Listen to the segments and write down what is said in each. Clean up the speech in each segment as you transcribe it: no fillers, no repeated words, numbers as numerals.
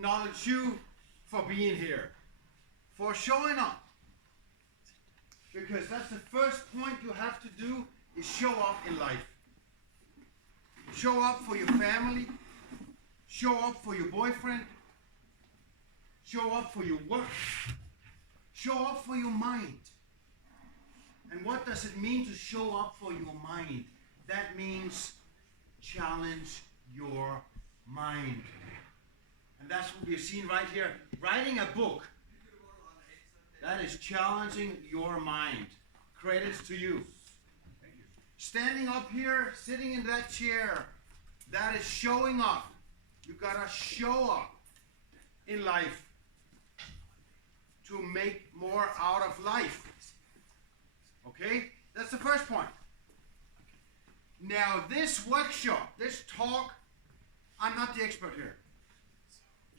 acknowledge you for being here, for showing up. Because that's the first point you have to do, is show up in life. Show up for your family. Show up for your boyfriend. Show up for your work. Show up for your mind. And what does it mean to show up for your mind? That means challenge your mind. And that's what we've seen right here. Writing a book, that is challenging your mind. Credits to you. Standing up here, sitting in that chair, that is showing up. You gotta show up in life to make more out of life. Okay? That's the first point. Now, this workshop, this talk, I'm not the expert here.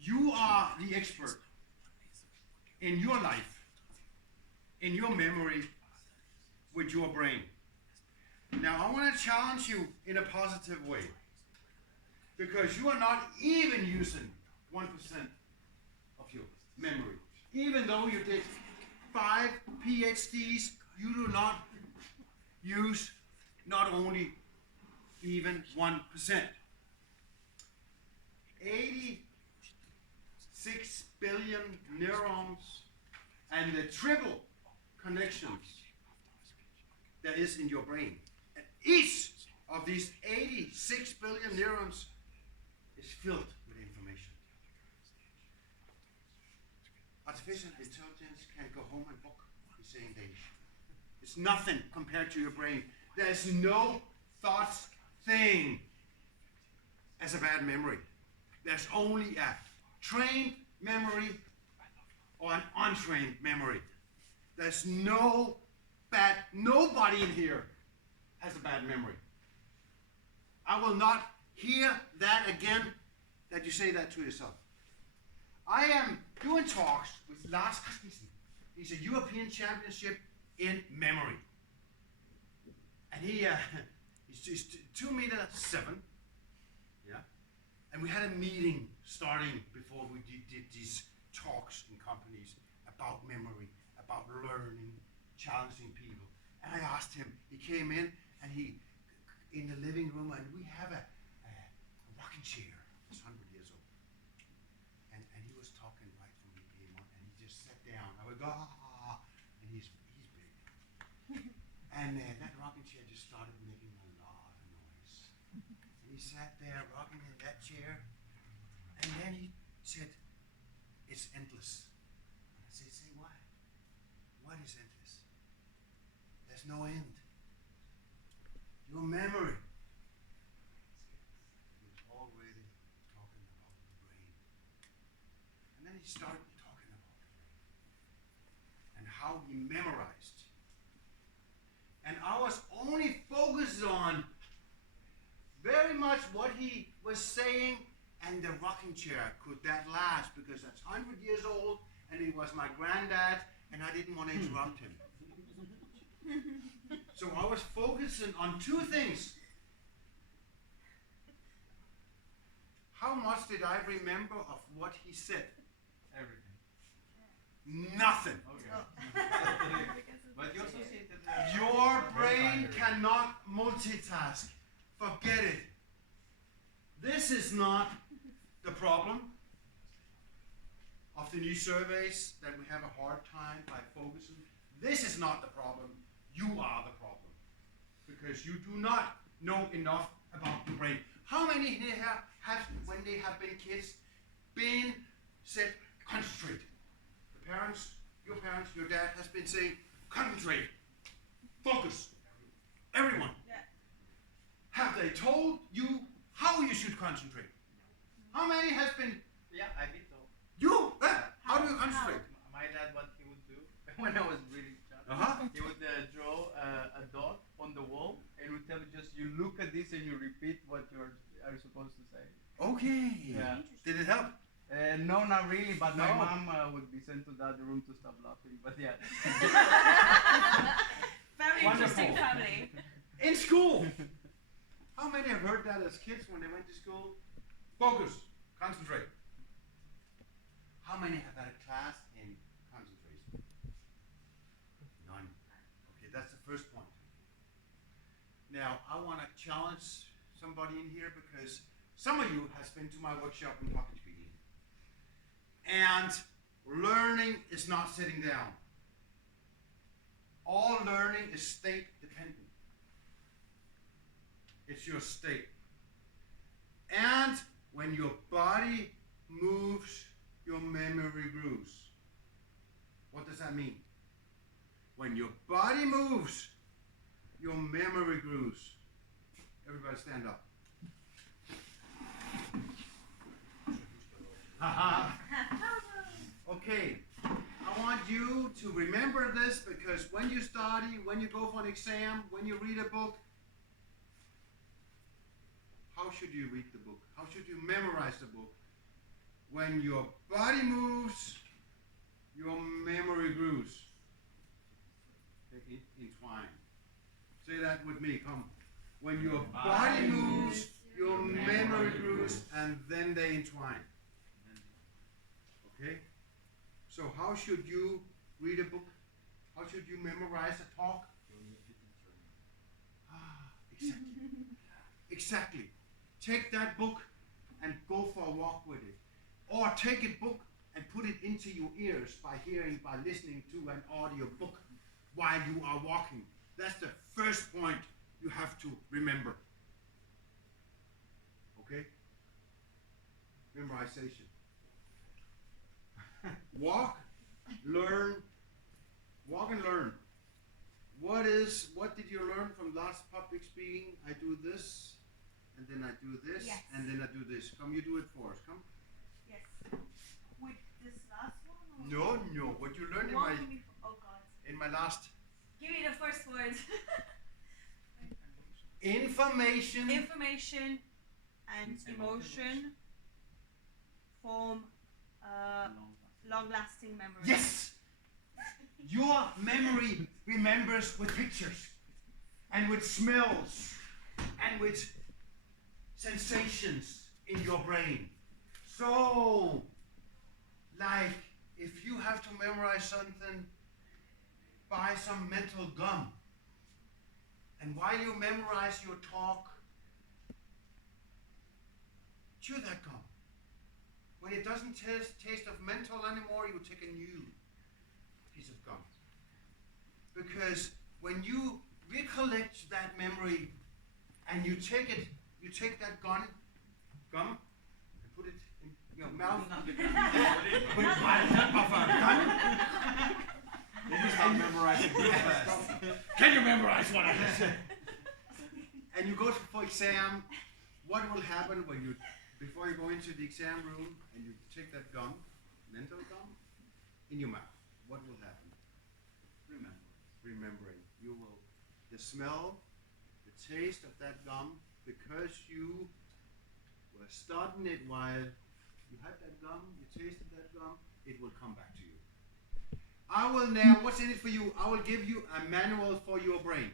You are the expert in your life, in your memory, with your brain. Now, I want to challenge you in a positive way, because you are not even using 1% of your memory. Even though you did 5 PhDs, you do not use not only even 1%. 86 billion neurons and the triple connections that is in your brain. And each of these 86 billion neurons is filled with information. Artificial intelligence can go home and book, he's saying Danish. It's nothing compared to your brain. There's no thoughts thing as a bad memory. There's only a trained memory or an untrained memory. There's nobody in here has a bad memory. I will not hear that again, that you say that to yourself. I am doing talks with Lars Christensen. He's a European championship in memory. And he's 2'7". Yeah. And we had a meeting starting before we did these talks in companies about memory, about learning, challenging people. And I asked him, he came in and in the living room, and we have a rocking chair. It's 100 years old. And he was talking right when we came on, and he just sat down. I would go, and he's big. And that rocking chair just started making a lot of noise. And he sat there rocking in that chair, and then he said, "It's endless." And I said, "Say what? What is endless? There's no end. Your memory." He was already talking about the brain. And then he started talking about the brain and how he memorized. And I was only focused on very much what he was saying, and the rocking chair, could that last? Because that's 100 years old, and he was my granddad, and I didn't want to interrupt him. So I was focusing on 2 things. How much did I remember of what he said? Everything. Nothing. Okay. But you associated Your brain cannot multitask. Forget it. This is not the problem of the new surveys, that we have a hard time by focusing. This is not the problem. You are the problem. Because you do not know enough about the brain. How many here have, when they have been kids, been said, concentrate? The parents, your dad has been saying, concentrate, focus. Everyone. Yeah. Have they told you how you should concentrate? How many has been? Yeah, I did so. You? How do you concentrate? My dad, what he would do when I was really child, he would draw a dot on the wall and would tell me, just you look at this and you repeat what are supposed to say. Okay. Yeah. Did it help? No, not really, but my No. mom would be sent to the other room to stop laughing. But yeah. Very interesting Wonderful. family. In school. How many have heard that as kids when they went to school? Focus. Concentrate. How many have had a class in concentration? None. Okay, that's the first point. Now, I want to challenge somebody in here because some of you has been to my workshop in pocket speaking. And learning is not sitting down. All learning is state dependent. It's your state. And when your body moves, your memory grows. What does that mean? When your body moves, your memory grows. Everybody stand up. Okay, I want you to remember this because when you study, when you go for an exam, when you read a book, how should you read the book? How should you memorize the book? When your body moves, your memory grows. Entwine. Say that with me, come. When your body moves, your memory grows, and then they entwine. Okay? So how should you read a book? How should you memorize a talk? Exactly. Exactly. Take that book and go for a walk with it. Or take a book and put it into your ears by listening to an audio book while you are walking. That's the first point you have to remember. Okay? Memorization. Walk, learn, walk and learn. What did you learn from last public speaking? I do this, and then I do this, yes. and then I do this. Come, you do it for us. Come. Yes. With this last one? Or No. What you learned oh God. in my last. Give me the first word. Information. Information and emotion form long-lasting memory. Yes. Your memory remembers with pictures and with smells and with sensations in your brain. So, like, if you have to memorize something, buy some mental gum. And while you memorize your talk, chew that gum. When it doesn't taste of mental anymore, you take a new piece of gum. Because when you recollect that memory and you take that gum and put it in your mouth. Can you memorize one of this? And you go for exam, what will happen when you, before you go into the exam room and you take that gum, mental gum, in your mouth? What will happen? Remembering. You will, the smell, the taste of that gum, because you were studying it while you had that gum, you tasted that gum, it will come back to you. I will now, what's in it for you? I will give you a manual for your brain.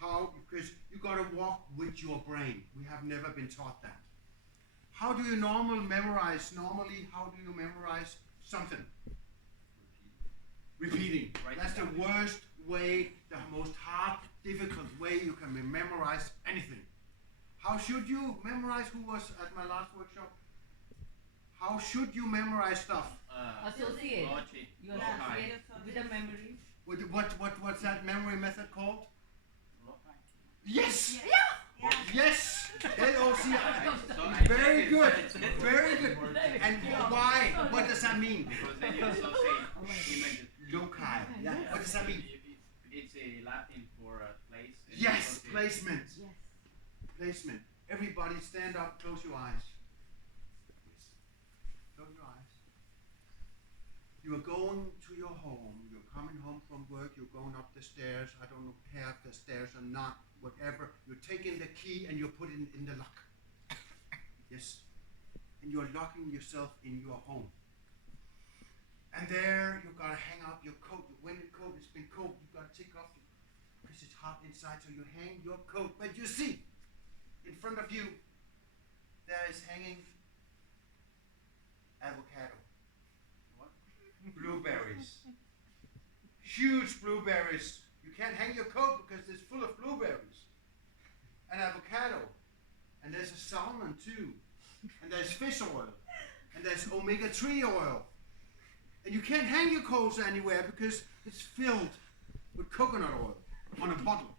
How? Because you got to walk with your brain. We have never been taught that. How do you memorize? Normally, how do you memorize something? Repeating. Right. That's the worst way, the most hard, difficult way you can memorize anything. How should you memorize? Who was at my last workshop? How should you memorize stuff? Associate. You associate with a memory. What's that memory method called? Yes! Yeah. Yes! LOCI. Very good. Very good. And why? What does that mean? Because then you associate images. Loci. Yeah. What does that mean? It's a Latin for place. Yes, placement. Yes. Placement. Everybody stand up, close your eyes. Yes. Close your eyes. You are going to your home, you're coming home from work, you're going up the stairs, I don't care if the stairs are not, whatever. You're taking the key and you're putting it in the lock. Yes. And you're locking yourself in your home. And there, you've got to hang up your coat, your winter coat, it's been cold, you've got to take off because it's hot inside, so you hang your coat. But you see, in front of you, there is hanging a huge blueberries. You can't hang your coat because it's full of blueberries. And avocado. And there's a salmon too. And there's fish oil. And there's omega-3 oil. And you can't hang your coats anywhere because it's filled with coconut oil on a bottle.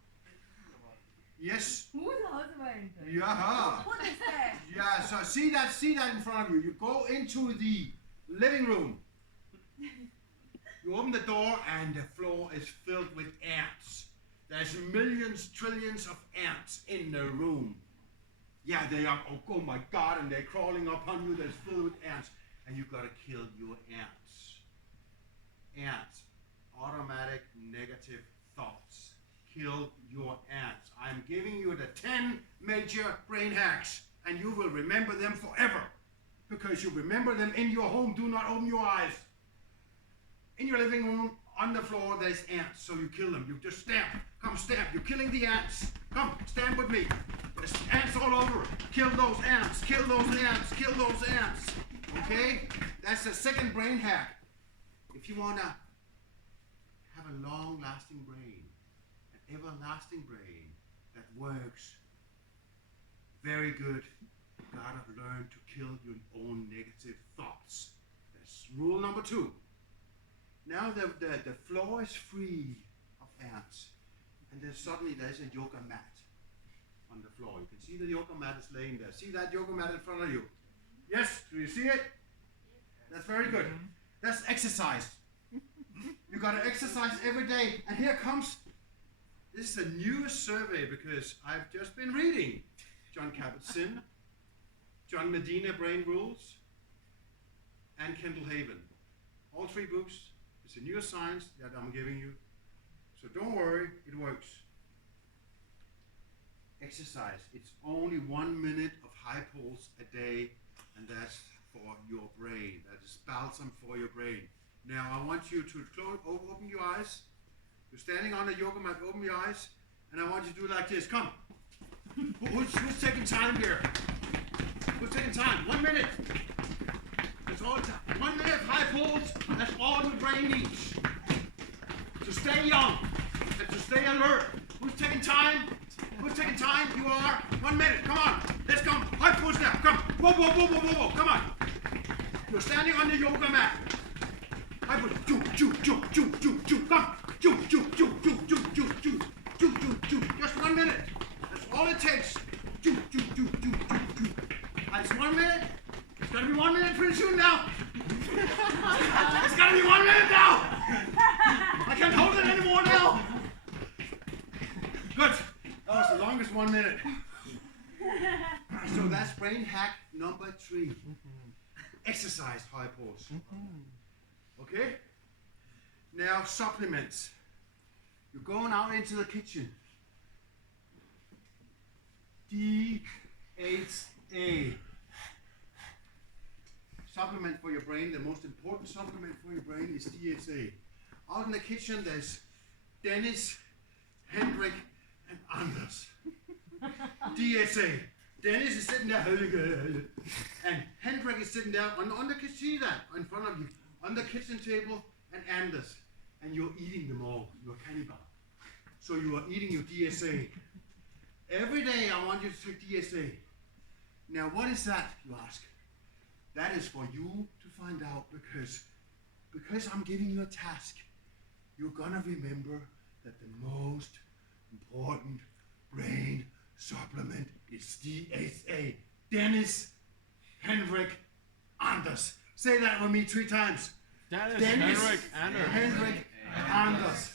Yes. Whose house am I entering? Yeah. What is that? Yeah, so see that in front of you. You go into the living room. You open the door and the floor is filled with ants. There's millions, trillions of ants in the room. Yeah, they are, oh my God, and they're crawling up on you. There's filled with ants. And you gotta kill your ants. Ants. Automatic negative thoughts. Kill your ants. I'm giving you the 10 major brain hacks, and you will remember them forever. Because you remember them in your home. Do not open your eyes. In your living room, on the floor, there's ants, so you kill them. You just stamp. Come stamp. You're killing the ants. Come, stamp with me. There's ants all over. Kill those ants. Kill those ants. Kill those ants. Okay? That's the second brain hack. If you want to have a long-lasting brain, an everlasting brain that works very good, you gotta learn to kill your own negative thoughts. That's rule number 2. Now the floor is free of ants, and then suddenly there's a yoga mat on the floor. You can see the yoga mat is laying there. See that yoga mat in front of you? Yes? Do you see it? That's very good. That's exercise. You gotta exercise every day. And here comes, this is the newest survey because I've just been reading John Kabat-Zinn, John Medina, Brain Rules, and Kendall Haven. All 3 books. It's a new science that I'm giving you. So don't worry, it works. Exercise. It's only 1 minute of high pulse a day, and that's for your brain. That is balsam for your brain. Now I want you to open your eyes. You're standing on the yoga mat, open your eyes, and I want you to do like this. Come. Who's taking time here? Who's taking time? 1 minute. That's all it's 1 minute of high pulse. That's all the brain needs to stay young and to stay alert. Who's taking time? Who's taking time? You are. 1 minute. Come on. Let's come. High pulse now. Come. Whoa, whoa, whoa, whoa, whoa, whoa. Come on. You're standing on the yoga mat. High pulse. Choo, choo, choo, choo, choo, choo. Come. Choo, choo, choo, choo, choo, choo, choo, choo, choo, choo. Just 1 minute. That's all it takes. Choo, choo, choo, choo, choo, choo. It's 1 minute. It's gonna be 1 minute pretty soon now. It's gonna be 1 minute now. I can't hold it anymore now. Good. That was the longest 1 minute. So that's brain hack number 3. Exercise high pulse. Okay? Now supplements. You're going out into the kitchen. DHA. Supplement for your brain. The most important supplement for your brain is DHA. Out in the kitchen there's Dennis, Hendrik, and Anders. DHA. Dennis is sitting there, and Hendrik is sitting there on the kitchen, see that in front of you, on the kitchen table, and Anders, and you're eating them all. You're a cannibal. So you are eating your DHA. Every day I want you to take DHA. Now what is that, you ask? That is for you to find out because I'm giving you a task. You're gonna remember that the most important brain supplement is DHA. Dennis, Hendrik, Anders. Say that with me 3 times. Dennis, Hendrik, Anders. Hendrik, Anders.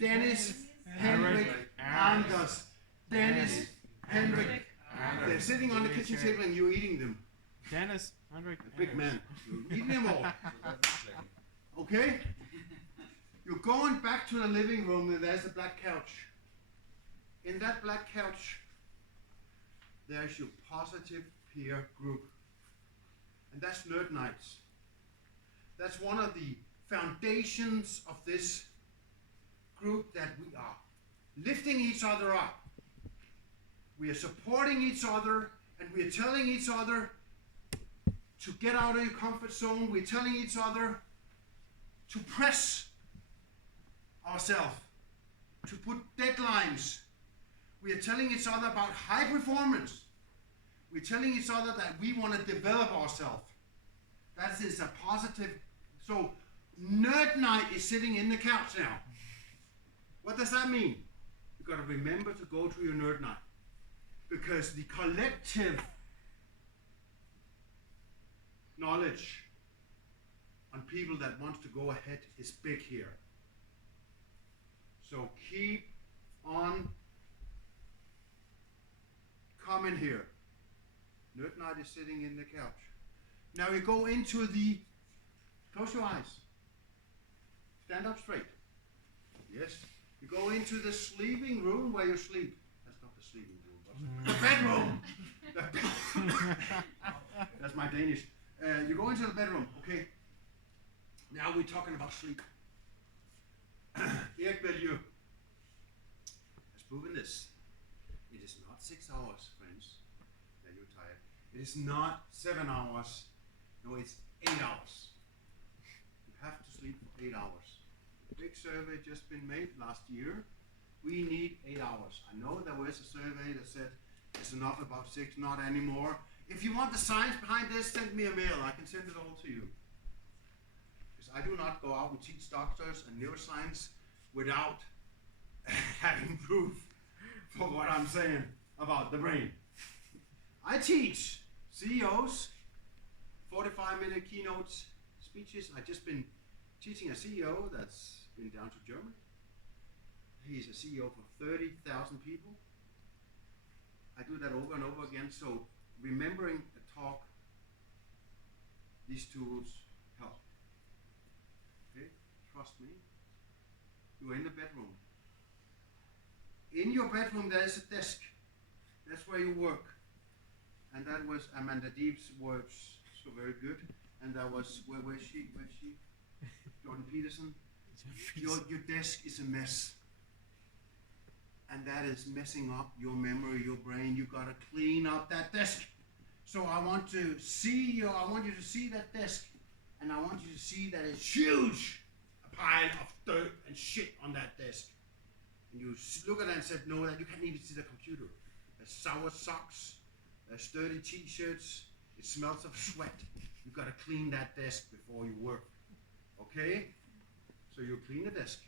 Dennis, Hendrik, Anders. Dennis, Hendrik. They're sitting on the kitchen table and you're eating them. Dennis, Hendrik, Big man. You're eating them all. Okay? You're going back to the living room and there's a black couch. In that black couch, there's your positive peer group. And that's Nerd Nights. That's one of the foundations of this group, that we are lifting each other up. We are supporting each other, and we are telling each other to get out of your comfort zone. We're telling each other to press ourselves, to put deadlines. We are telling each other about high performance. We're telling each other that we want to develop ourselves. That is a positive. So, nerd night is sitting in the couch now. What does that mean? You've got to remember to go to your nerd night. Because the collective knowledge on people that wants to go ahead is big here. So keep on coming here. Nerd night is sitting in the couch. Now you go into the, close your eyes. Stand up straight. Yes. You go into the sleeping room where you sleep. That's not the sleeping room. The bedroom. That's my Danish. You go into the bedroom. Okay. Now we're talking about sleep. Erik Bellieu has proven this. It is not 6 hours, friends, that you're tired. It is not 7 hours. No, it's 8 hours. You have to sleep for 8 hours. A big survey just been made last year. We need 8 hours. I know there was a survey that said it's enough about 6, not anymore. If you want the science behind this, send me a mail. I can send it all to you. Because I do not go out and teach doctors and neuroscience without having proof for what I'm saying about the brain. I teach CEOs 45-minute keynotes, speeches. I've just been teaching a CEO that's been down to Germany. He's a CEO for 30,000 people. I do that over and over again. So remembering a talk, these tools help. Okay? Trust me. You are in the bedroom. In your bedroom there is a desk. That's where you work. And that was Amanda Deep's words, so very good. And that was, where's she? Jordan Peterson. Your desk is a mess. And that is messing up your memory, your brain. You gotta clean up that desk. So I want you to see that desk, and I want you to see that it's huge, a pile of dirt and shit on that desk. And you look at it and said, no, that you can't even see the computer. There's sour socks, there's dirty t-shirts, it smells of sweat. You gotta clean that desk before you work. Okay? So you clean the desk.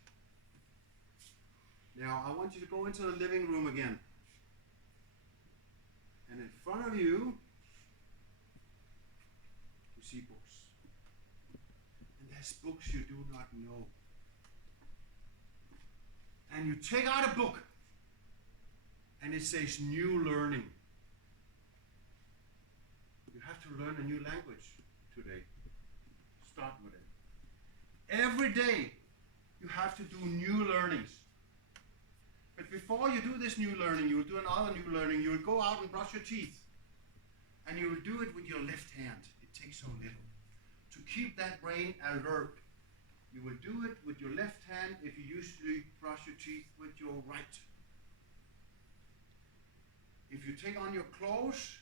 Now I want you to go into the living room again. And in front of you, you see books. And there's books you do not know. And you take out a book, and it says new learning. You have to learn a new language today. Start with it. Every day, you have to do new learnings. But before you do this new learning, you will do another new learning. You will go out and brush your teeth. And you will do it with your left hand. It takes so little. To keep that brain alert, you will do it with your left hand if you usually brush your teeth with your right. If you take on your clothes,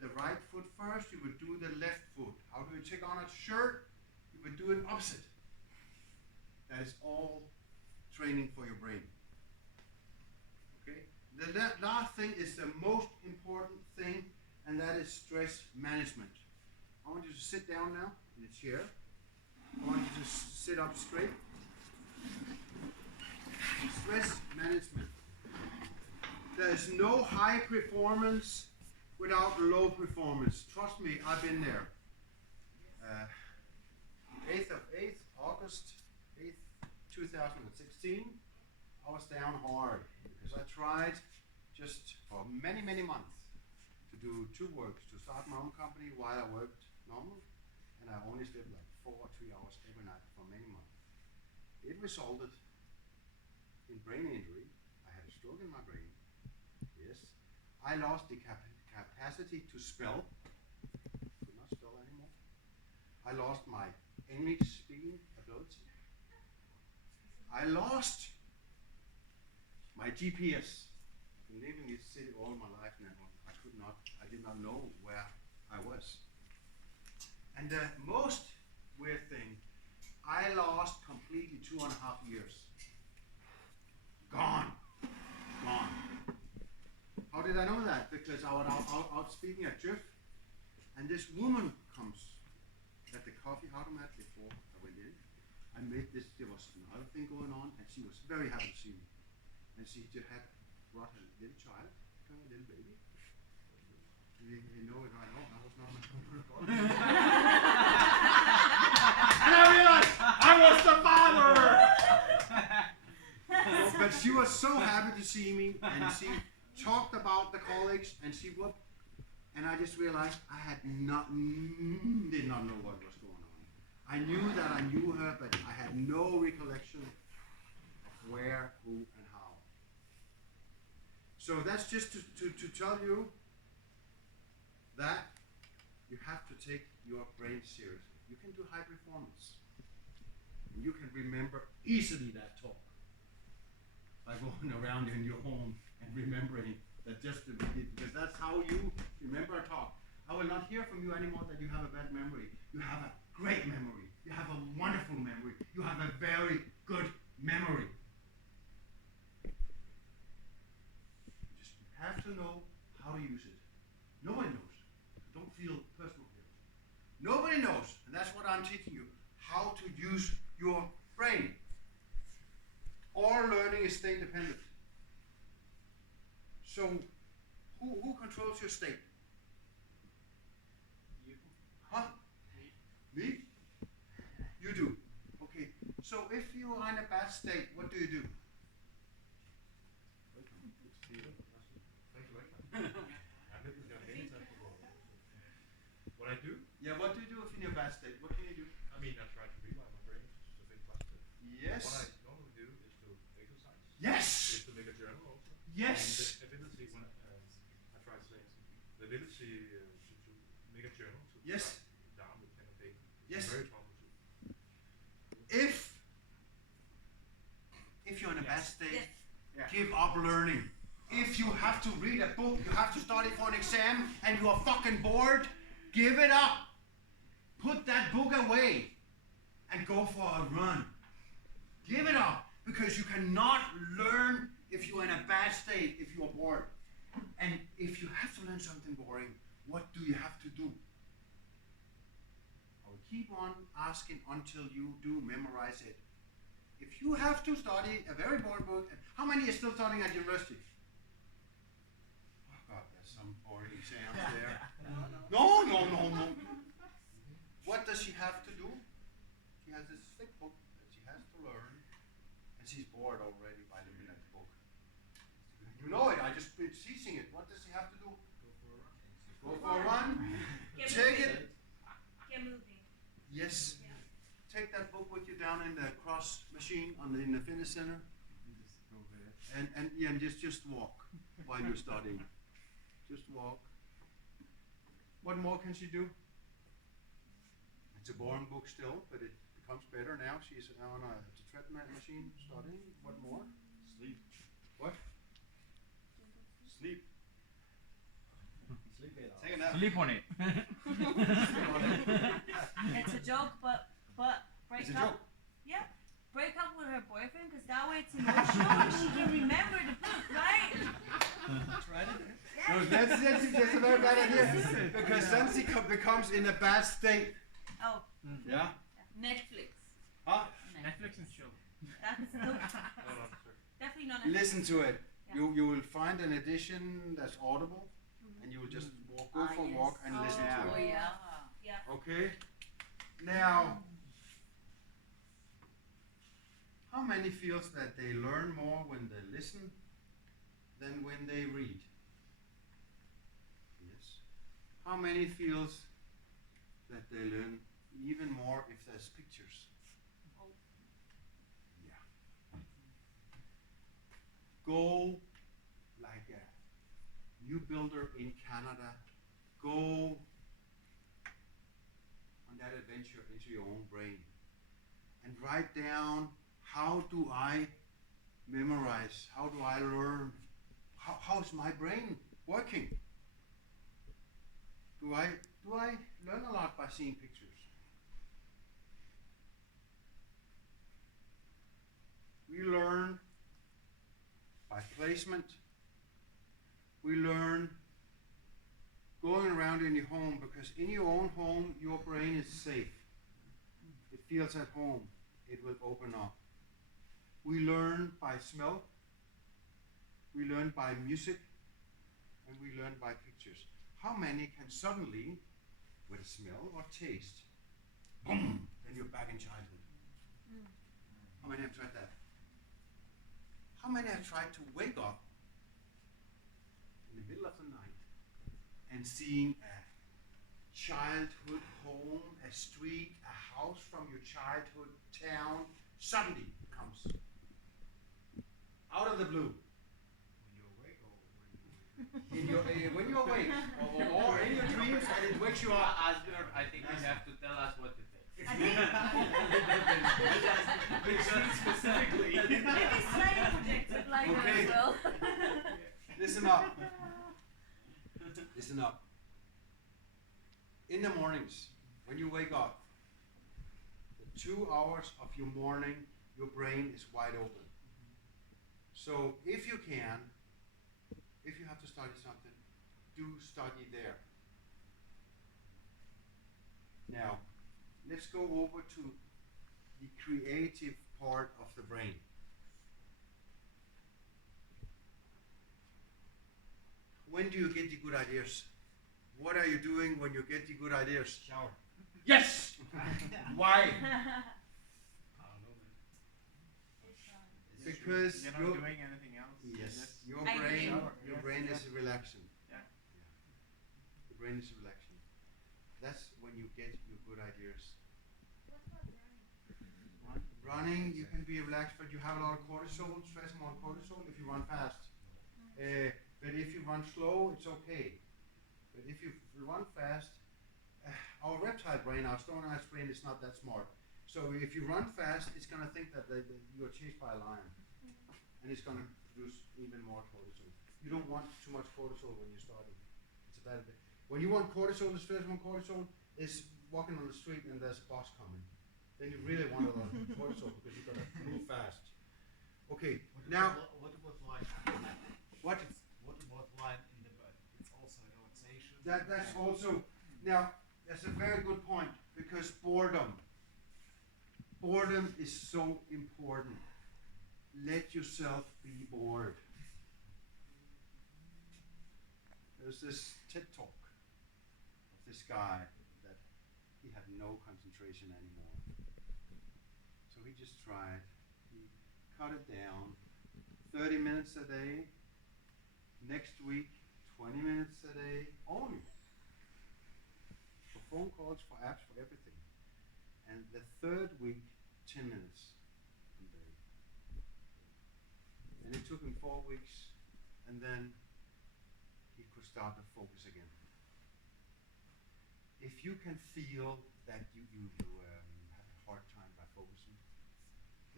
the right foot first, you will do the left foot. How do you take on a shirt? You will do it opposite. That is all training for your brain. Okay? The last thing is the most important thing, and that is stress management. I want you to sit down now in a chair. I want you to sit up straight. Stress management. There is no high performance without low performance. Trust me, I've been there. 8th, 2016, I was down hard because I tried just for many, many months to do 2 works, to start my own company while I worked normal, and I only slept like 4 or 3 hours every night for many months. It resulted in brain injury. I had a stroke in my brain. Yes. I lost the capacity to spell. Could not spell anymore. I lost my English speaking ability. I lost my GPS. I've been living in this city all my life now. I did not know where I was. And the most weird thing, I lost completely 2.5 years. Gone. How did I know that? Because I was out speaking at Jeff, and this woman comes at the coffee automat before I went in. I made this, there was another thing going on, and she was very happy to see me. And she just had brought her little child, her little baby. You know it, I know, that was not my And I realized I was the father! But she was so happy to see me, and she talked about the colleagues, and she would, and I just realized I did not know what was going on. I knew that I knew her, but I had no recollection of where, who, and how. So that's just to tell you that you have to take your brain seriously. You can do high performance. And you can remember easily that talk. By going around in your home and remembering that just to repeat, because that's how you remember a talk. I will not hear from you anymore that you have a bad memory. You have a great memory. You have a wonderful memory. You have a very good memory. You just have to know how to use it. Nobody knows. Don't feel personal here. Nobody knows, and that's what I'm teaching you, how to use your brain. All learning is state dependent. So, who controls your state? You. Huh? Me? You do. Okay. So if you are in a bad state, what do you do? What I do? Yeah, what do you do if you're in a bad state? What can you do? I mean, I try to rewire my brain to think positive. Yes. What I normally do is to exercise. Yes. Is to make a journal also. Yes. And the ability, when I try to say, the ability to make a journal, to Yes. write down with pen and paper. Yes. Very powerful too. If you're in a bad state, Yeah. give up learning. If you have to read a book, you have to study for an exam, and you are fucking bored, give it up. Put that book away and go for a run. Give it up, because you cannot learn if you're in a bad state, if you are bored. And if you have to learn something boring, what do you have to do? I will keep on asking until you do memorize it. If you have to study a very boring book, how many are still studying at university? Oh God, there's some boring exams there. No. What does she have to do? She has this thick book that she has to learn, and she's bored already by looking at the book. You know it, I just been teaching it. What does she have to do? Go for a run. Take it. Get moving. Yes. Yeah. Take that book with you down in the cross machine in the fitness center, and just walk while you're studying. Just walk. What more can she do? It's a boring book still, but it becomes better now. She's on a treadmill machine studying. What more? Sleep. What? Sleep. Take a nap. Sleep on it. It's a joke, but break It's a up. joke. Yeah, break up with her boyfriend, because that way it's emotional and she can remember the book, right? No, that's a very bad idea. Because then she becomes in a bad state. Oh, Yeah? Netflix. Huh? Netflix and chill. That's definitely not. Listen to it. Yeah. You will find an edition that's audible, and you will just go for a walk and listen to Oh it. yeah. Yeah. Okay? Now, how many feels that they learn more when they listen than when they read? Yes. How many feels that they learn even more if there's pictures? Oh. Yeah. Go like a new builder in Canada. Go on that adventure into your own brain and write down, how do I memorize? How do I learn? How's my brain working? Do I learn a lot by seeing pictures? We learn by placement. We learn going around in your home, because in your own home, your brain is safe. It feels at home. It will open up. We learn by smell. We learn by music. And we learn by pictures. How many can suddenly, with a smell or taste, boom, then you're back in childhood? How many have tried that? How many have tried to wake up in the middle of the night and seeing a childhood home, a street, a house from your childhood town suddenly comes out of the blue? When you're awake or when you're awake, or in your dreams, and it wakes you up. Asbjørn, I think you have to tell us what to think. I think Specifically. maybe slightly projected like that Okay. as well. Listen up. Listen up. In the mornings, when you wake up, the 2 hours of your morning, your brain is wide open. So if you can, if you have to study something, do study there. Now, let's go over to the creative part of the brain. When do you get the good ideas? What are you doing when you get the good ideas? Shower. Yes! Why? I don't know, man. Because You're your- not doing anything else. Yes, your I brain, agree. your brain is relaxing. Yeah. The brain is relaxing. That's when you get your good ideas. Running, you can be relaxed, but you have a lot of cortisol, stress more cortisol if you run fast. But if you run slow, it's okay. But if you run fast, our reptile brain, our stone-eyed brain, is not that smart. So if you run fast, it's going to think that you are chased by a lion. And it's going to produce even more cortisol. You don't want too much cortisol when you're starting. It's a bad thing. When you want cortisol, the stress from cortisol is walking on the street and there's a bus coming. Then you really want a lot of cortisol because you've got to move fast. Okay, now, What about line? what? What about line in the bed? It's also relaxation. That's also, now, that's a very good point, because boredom is so important. Let yourself be bored. There's this TED talk of this guy that he had no concentration anymore. So he just tried, he cut it down, 30 minutes a day, next week, 20 minutes a day only. For phone calls, for apps, for everything. And the third week, 10 minutes a day. And it took him 4 weeks, and then he could start to focus again. If you can feel that you have a hard time by focusing,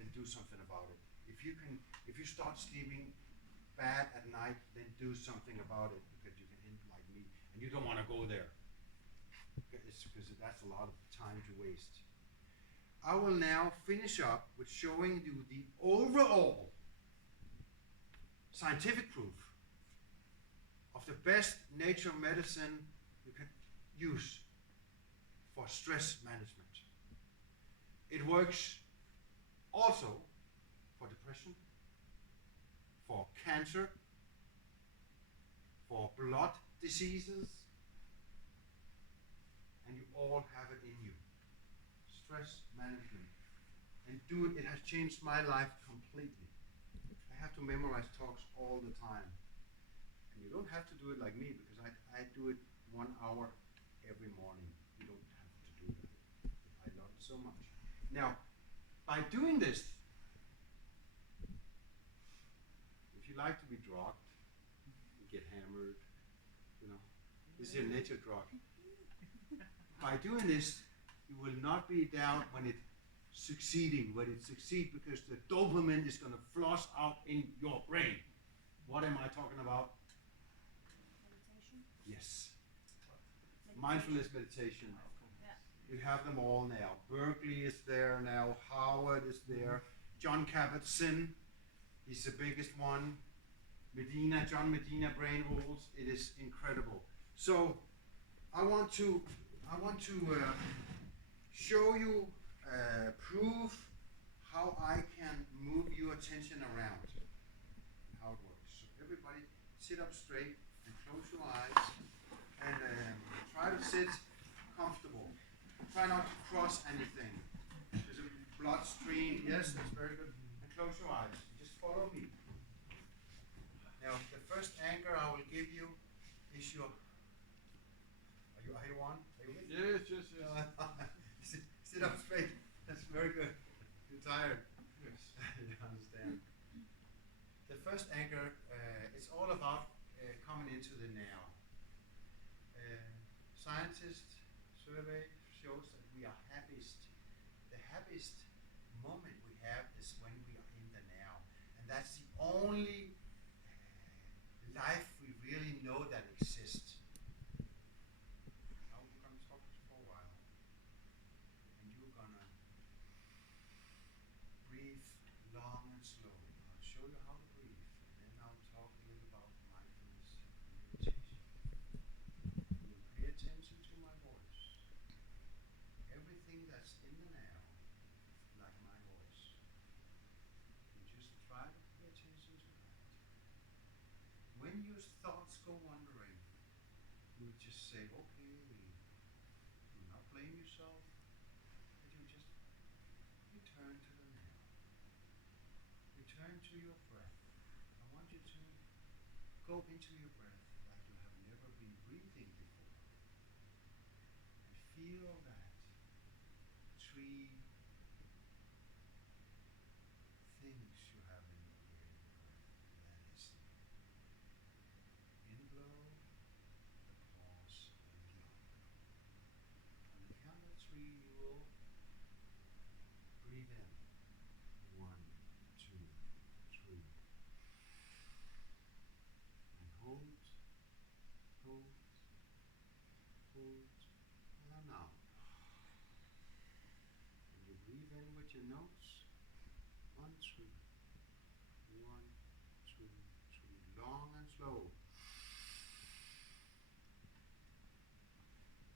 then do something about it. If you start sleeping bad at night, then do something about it, because you can end like me, and you don't want to go there. It's because that's a lot of time to waste. I will now finish up with showing you the overall scientific proof of the best natural medicine you can use for stress management. It works also for depression, for cancer, for blood diseases, and you all have it in you. Stress management. And do it, it has changed my life completely. I have to memorize talks all the time. And you don't have to do it like me, because I do it 1 hour every morning. You don't have to do that. I love it so much. Now, by doing this, if you like to be drugged, you get hammered, this is your nature drug. By doing this, you will not be down when it's succeeding, when it succeeds, because the dopamine is going to flush out in your brain. What am I talking about? Meditation. Yes. Mindfulness meditation. You have them all now. Berkeley is there now. Howard is there. John Kabat-Zinn, he's the biggest one. Medina, John Medina Brain Rules. It is incredible. So I want to show you, prove how I can move your attention around. How it works. So everybody sit up straight and close your eyes and try to sit comfortable. Try not to cross anything. There's a bloodstream. Yes, that's very good. And close your eyes. Just follow me. Now, the first anchor I will give you is your. Are you on? Are you with me? Yes. Sit up straight. That's very good. You're tired. Yes. You understand. The first anchor is all about coming into the now. Scientists survey shows that we are happiest. The happiest moment we have is when we are in the now, and that's the only life we really know that exists. Now we're going to talk for a while, and you're going to breathe long and slow. I'll show you how to breathe, and then I'll talk a little about mindfulness and meditation. You'll pay attention to my voice. Everything that's in the now, like my voice. You just try to pay attention to that. When your thoughts go wandering, you just say, okay, do not blame yourself, but you just return to the now. Return to your breath. I want you to go into your breath like you have never been breathing before. And feel that three things you have in your breath. That is the in-blow, the pause, and the out-blow. On the count of three, you will breathe in. 1, 2, 3. And hold, hold, hold, and out. And you breathe in with your nose. 1, 2, 1, 2, 3. Long and slow.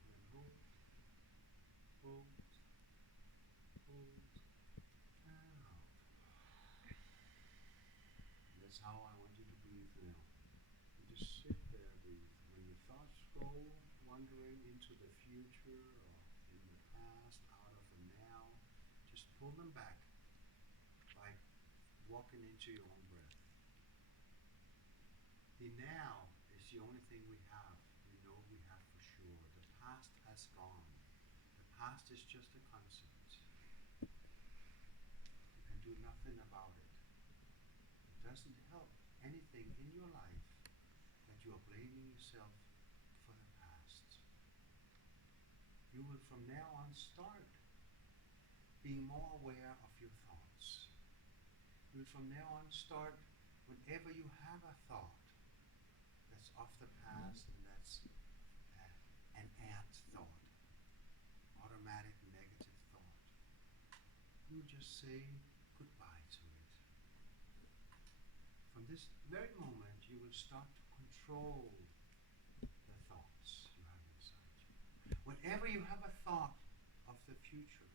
And hold, hold, hold, and out. And that's how I want you to breathe now. You just sit there, breathe. When your thoughts go wandering into the future or in the past, out of the now, just pull them back by walking into your own breath. The now is the only thing we have. We know we have for sure. The past has gone. The past is just a concept. You can do nothing about it. It doesn't help anything in your life that you are blaming yourself for the past. You will from now on start being more aware of your thoughts. You will from now on start, whenever you have a thought that's of the past and that's an ant thought, automatic negative thought, you just say goodbye to it. From this very moment, you will start to control the thoughts you have inside you. Whenever you have a thought of the future,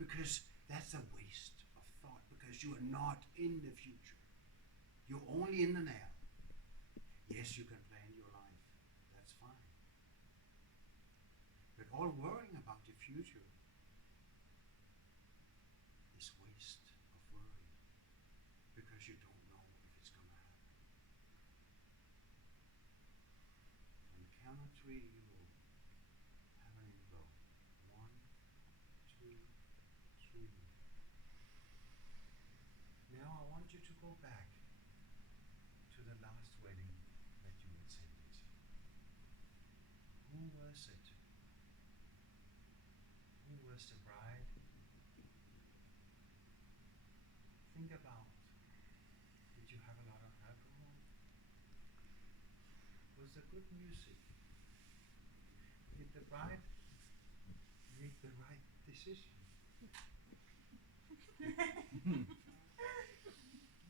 because that's a waste of thought, because you are not in the future. You're only in the now. Yes, you can plan your life. That's fine. But all worrying about the future is waste of worry, because you don't know if it's going to happen. On the count of three, you will have an in-blow. 1, 2, 3. Now I want you to go back to the last wedding that you attended. Who was it? Who was the bride? Think about, did you have a lot of alcohol? Was there good music? Did the bride make the right decision?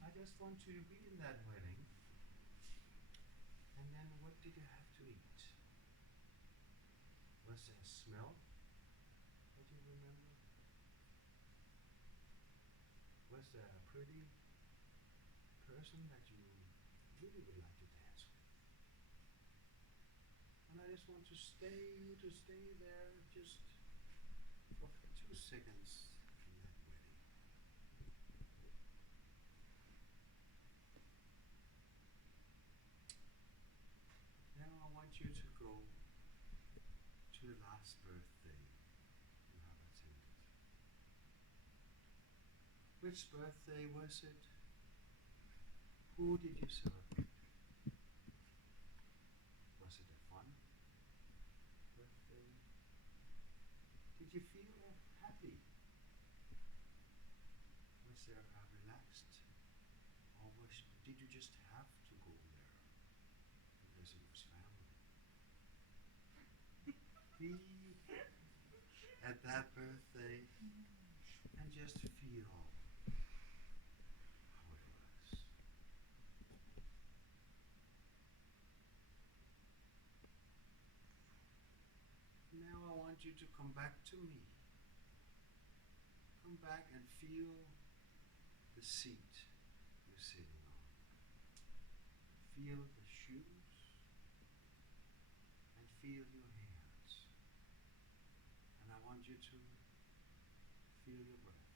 I just want you to be in that wedding then what did you have to eat? Was there a smell that you remember? Was there a pretty person that you really would like to dance with? And I just want to stay there just for 2 seconds in that wedding. Now I want you to go to the last birthday you have attended. Which birthday was it? Who did you celebrate? Was it a fun birthday? Did you feel happy? Was there a relaxed, or did you just have to go there because it was family? Be at that birthday and just feel how it was. Now I want you to come back to me. Come back and feel the seat you're sitting on. Feel the shoes and feel your hands. And I want you to feel your breath.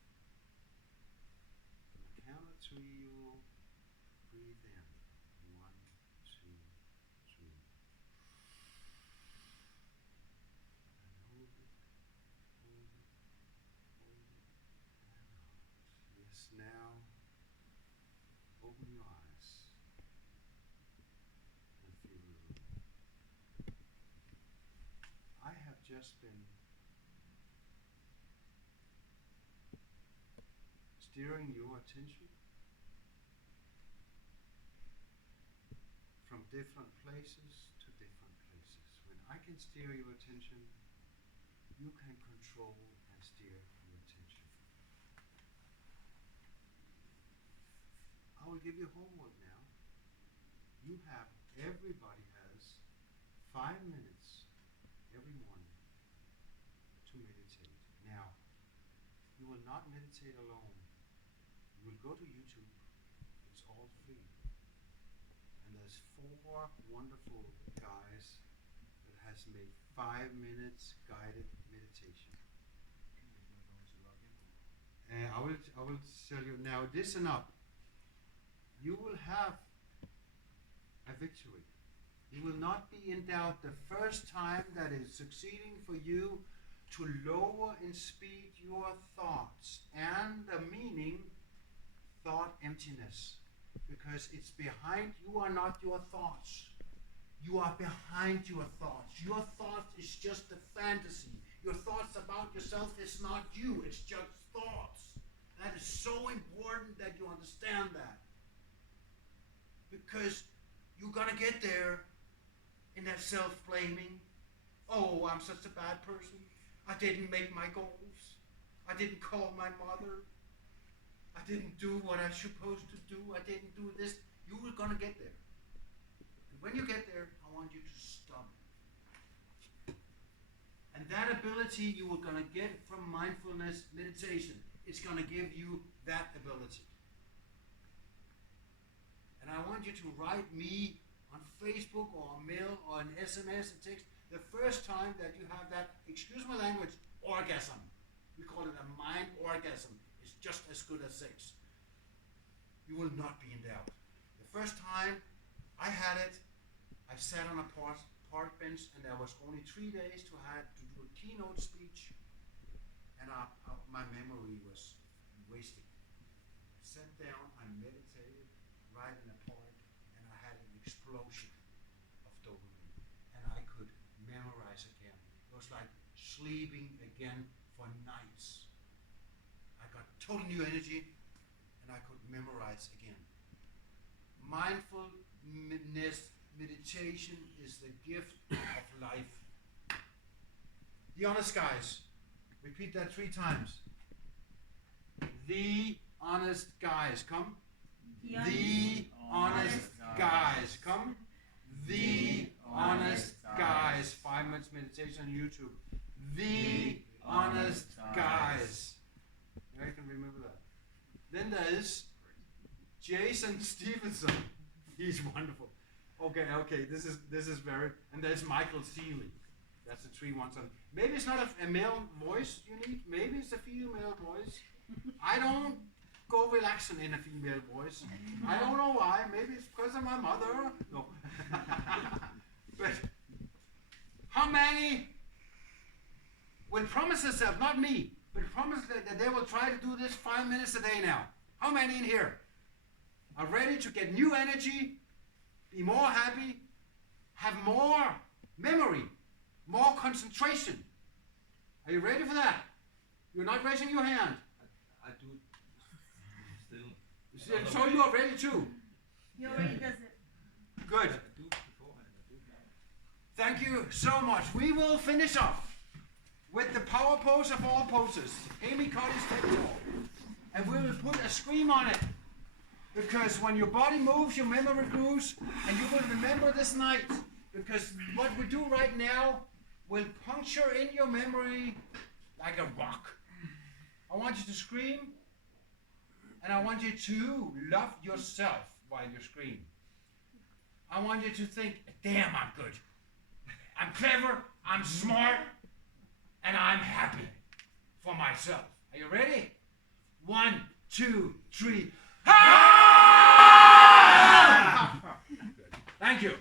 On the count of 3, you will breathe in. 1, 2, 3. And hold it, hold it, hold it, and out. Yes, now open your eyes and feel the room. I have just been steering your attention from different places to different places. When I can steer your attention, you can control and steer your attention. I will give you homework now. Everybody has 5 minutes every morning to meditate. Now, you will not meditate alone. You will go to YouTube. It's all free. And there's 4 wonderful guys that has made 5 minutes guided meditation. I will tell you now, listen up. You will have a victory. You will not be in doubt the first time that is succeeding for you to lower in speed your thoughts and the meaning thought emptiness, because it's behind. You are not your thoughts. You are behind your thoughts. Your thoughts is just a fantasy. Your thoughts about yourself is not you. It's just thoughts. That is so important that you understand that, because you're gonna get there in that self-blaming. Oh, I'm such a bad person. I didn't make my goals. I didn't call my mother. I didn't do what I was supposed to do. I didn't do this. You were going to get there. And when you get there, I want you to stop it. And that ability you were going to get from mindfulness meditation, it's going to give you that ability. And I want you to write me on Facebook or a mail or an SMS, a text, the first time that you have that, excuse my language, orgasm. We call it a mind orgasm. It's just as good as sex. You will not be in doubt. The first time I had it, I sat on a park bench, and there was only 3 days to do a keynote speech, and my memory was wasted. I sat down, I meditated right in the park, and I had an explosion of dopamine, and I could memorize again. It was like sleeping again for nights. I got total new energy, and I could memorize again. Mindfulness meditation is the gift of life. The honest guys, repeat that 3 times. The honest guys, come. The honest guys, come. The Honest Guys. 5 minutes meditation on YouTube. The Honest Guys. I can remember that. Then there is Jason Stevenson. He's wonderful. Okay, this is very, and there's Michael Seeley. That's the 3 ones on. Maybe it's not a male voice you need. Maybe it's a female voice. I don't go relaxing in a female voice. I don't know why. Maybe it's because of my mother. No. But how many will promise themselves, not me, but promise that they will try to do this 5 minutes a day now? How many in here are ready to get new energy, be more happy, have more memory, more concentration? Are you ready for that? You're not raising your hand. I do still. So you are ready too. He already does it. Good. I do beforehand. I do now. Thank you so much. We will finish off with the power pose of all poses, Amy Cuddy's TED Talk. And we will put a scream on it. Because when your body moves, your memory grows, and you will remember this night. Because what we do right now will puncture in your memory like a rock. I want you to scream, and I want you to love yourself while you scream. I want you to think, damn, I'm good. I'm clever, I'm smart, and I'm happy for myself. Are you ready? 1, 2, 3. Thank you.